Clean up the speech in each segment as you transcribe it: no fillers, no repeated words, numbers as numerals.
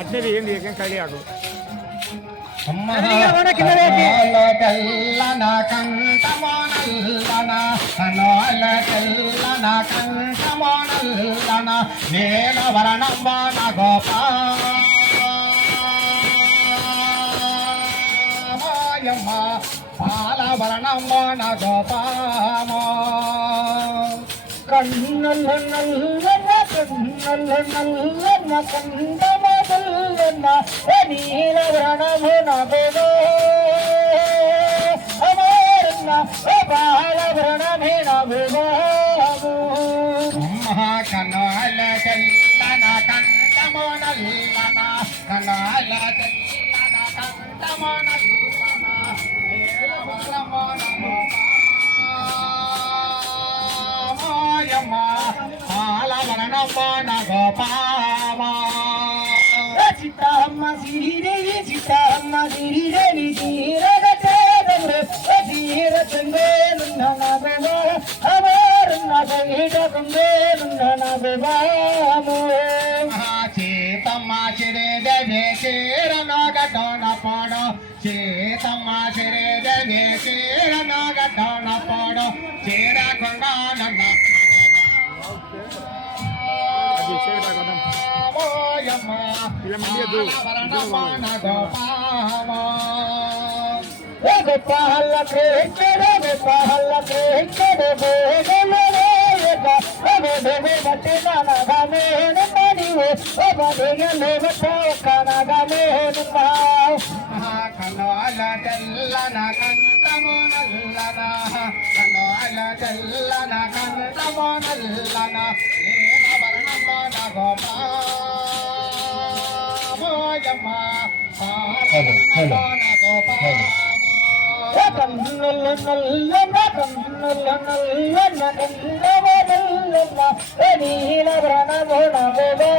అట్లది ఏంది ఏం కడియాకు తెల్లన కంఠమోనల్లన నీల వర్ణంబన గోపాయమ్మ పాల వర్ణంబన గోపామ కన్నల్ల నల్లన కన్నల్ల నల్లన కంఠమోనల్లన నీల వర్ణమున గోపా అమరన్న బాల వర్ణమేన గోపాము కన్నాల తెల్లన కంఠమోనల్లన కన్నాల తెల్లన కంఠమోనల్లన నీల వర్ణమున గోపాయమ్మ పాల వర్ణమున గోపామ సీతమ్మ సిరిదేవి సీతమ్మ సిరిదేవి చీరగట్టేదమ్రే చీర చందేనున్న బేబా అమరున్న బయట కుందేనున్న బేబాము సీతమ్మ సిరిదేవి చీరనగట్టన పాడ సీతమ్మ సిరిదేవి చీరనగట్టన పాడ చీర కొండనన్న గోపాల కృష్ణ గోపాల కృష్ణ బట్టి నానగమేనుమనివు కనగమేనుమా కన్నాల తెల్లన కంఠమోనల్లన కన్నాల తెల్లన కంఠమోనల్లన వర్ణమన గోపాయమ్మ పాలన గోపాల కన్నుల నల్లన కన్నుల నల్లన కంఠమోనల్లన నీల వర్ణమున గోపా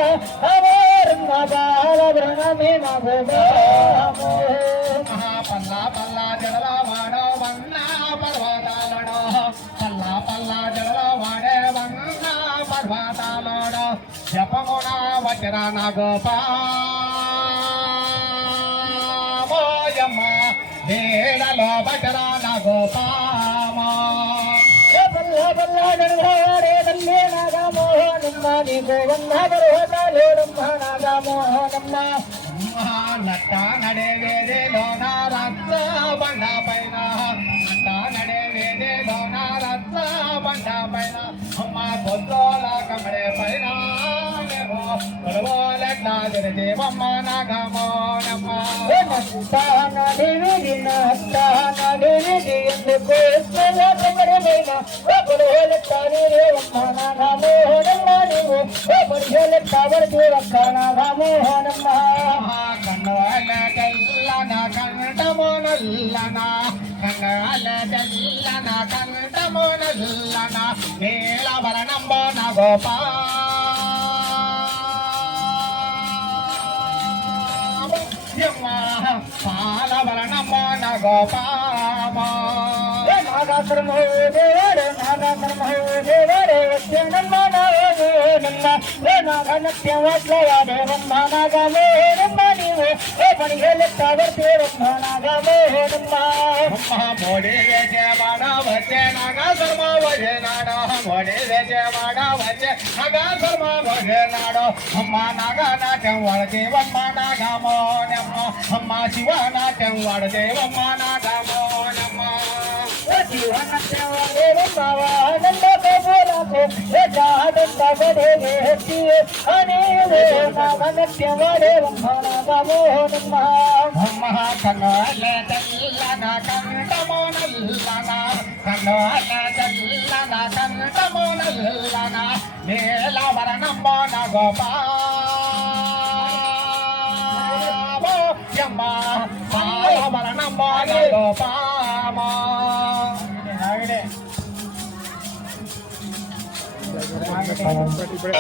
అమరన్న బాల వర్ణమేన గోపాము పల్లా పల్లా జడల వాడో వన్న పర్వతాలడో పల్లా పల్లా జడల వాడే వన్న పర్వతాలడో జపమున వజ్రన గోపామోయమ్మ వేళలో వజ్రన గోపామ పల్లా పల్లా జడల వాడే తల్లి నాగమోహనమ్మ నీ గోవన్న పర్వతాలేడమ్మ నాగమోహనమ్మ నట్ట నడే వేదేలోన రత్న బండ పైన నట్ట నడే వేదేలోన రత్న బండ పైన అమ్మ పొద్దుల కమడే పైన దేవమ్మ నాగమోనమ్మ నట్ట నడే వేదిన నట్ట నడే వేది ఎందుకు కమడే పైన పొద్దుల దేవమ్మ నాగమోనమ్మ నీవు పొద్దుల దేవక్క నాగమోనమ్మ కన్నాల తెల్లన కంఠమోనల్లన కన్నాల తెల్లన కంఠమోనల్లన నీల వర్ణంబన గోపాయమ్మ పాల వర్ణంబన గోపామ నాగాసురమో దేవరే నాగాసురమో దేవరే నాగనత్యవట్లయాదేవమ్మ నాగమోహనమ్మ నీవు ఏ పని వెళ్ళెత్తవర్తేవమ్మ నాగమోహనమ్మ మోడీ వేజమాడ వచ్చే నాగాసురమ వజే నాడో మోడీ వేజమాడ వచ్చే నాగాసురమ వజే నాడో అమ్మ నాగనాట్యం వాడదేవమ్మ నాగమోహనమ్మ అమ్మ శివనాట్యం వాడదేవమ్మ నాగమోహనమ్మ శివనాట్యం వాడదేవమ్మ వాడంలో కబోలకు జాడంత వడేవే హెత్తియే అనేవే నాగనత్యం వాడేవమ్మ నాగమోహనమ్మ అమ్మ కన్నాల తెల్లన కంఠమోనల్లన కన్నాల తెల్లన కంఠమోనల్లన నీల వర్ణంబన గోపాయమ్మ పాల వర్ణంబన గోపామ ఇప్పుడే